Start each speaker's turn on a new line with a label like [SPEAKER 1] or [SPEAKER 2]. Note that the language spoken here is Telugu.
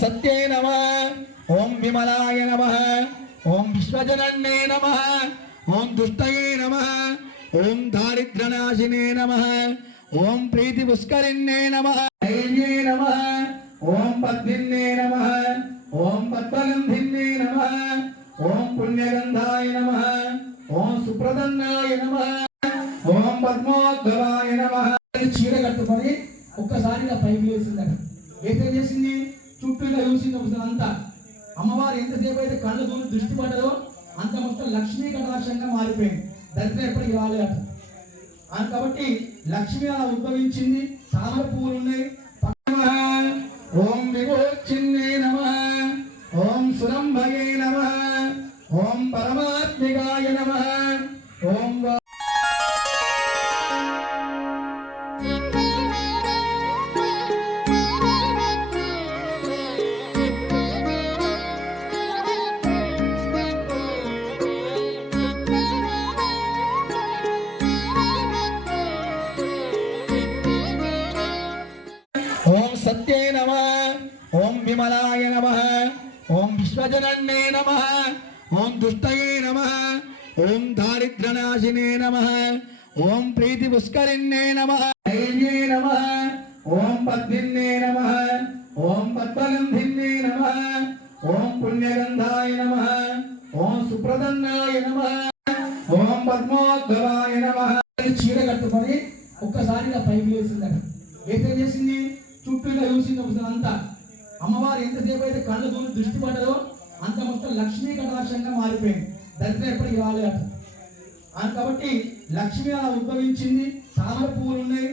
[SPEAKER 1] సత్యే నమ ఓం విమలాయ నమ ఓం విశ్వజనన్నే నమ ఓం దుష్టయే నమ ఓం దారిద్రనాశినే నమ ఓం ప్రీతి పుష్కరిణ్యే నమ ధైర్యే నమ ఓం పద్మిన్నే నమ ఓం పద్మగంధిన్నే నమ ఓం పుణ్యగంధాయ నమ ఓం సుప్రదన్నాయ నమ ఓం పద్మోద్భవాయ నమ చీర కట్టుకొని ఒక్కసారిగా పైకి లేచిందట ఏం చేసింది చుట్టూగా చూసింది ఒకసారి అంతా. అమ్మవారు ఎంతసేపు అయితే కళ్ళు దూరం దృష్టి పడదో అంత మొత్తం లక్ష్మీ కటాక్షంగా మారిపోయింది. దరిద్రం ఎప్పటికి రాలేదట. అని కాబట్టి లక్ష్మి అలా ఉద్భవించింది. తామర పువ్వులు ఉన్నాయి. ఓం విభోచిన్నే నమ. ఓం సురంభయే నమ. ఓం పరమాత్మికాయ నమ. ఓం సత్యే నమ ఓం విమలాయ నమ ఓం విశ్వజనన్నే నమ ఓం దుష్టయే నమ ఓం దారిద్రనాశినే నమ ఓం ప్రీతి పుష్కరిణ్యే నమ దైన్యే నమ ఓం పద్మిన్నే నమ ఓం పద్మగంధిన్నే నమ ఓం పుణ్యగంధాయ నమ ఓం సుప్రదన్నాయ నమ ఓం పద్మోద్భవాయ నమ చీర కట్టుకొని ఒక్కసారిగా పైకి లేచిందట ఏం చేసింది చుట్టూ ఇలా చూసింది ఒకసారి అంతా. అమ్మవారు ఎంతసేపు అయితే కళ్ళు దూరం దృష్టి పడదో అంత మొత్తం లక్ష్మీ కటాక్షంగా మారిపోయింది. దరిద్రం ఎప్పటికి రాలేదు కాబట్టి లక్ష్మి అలా ఉద్భవించింది. తామర పువ్వులు ఉన్నాయి.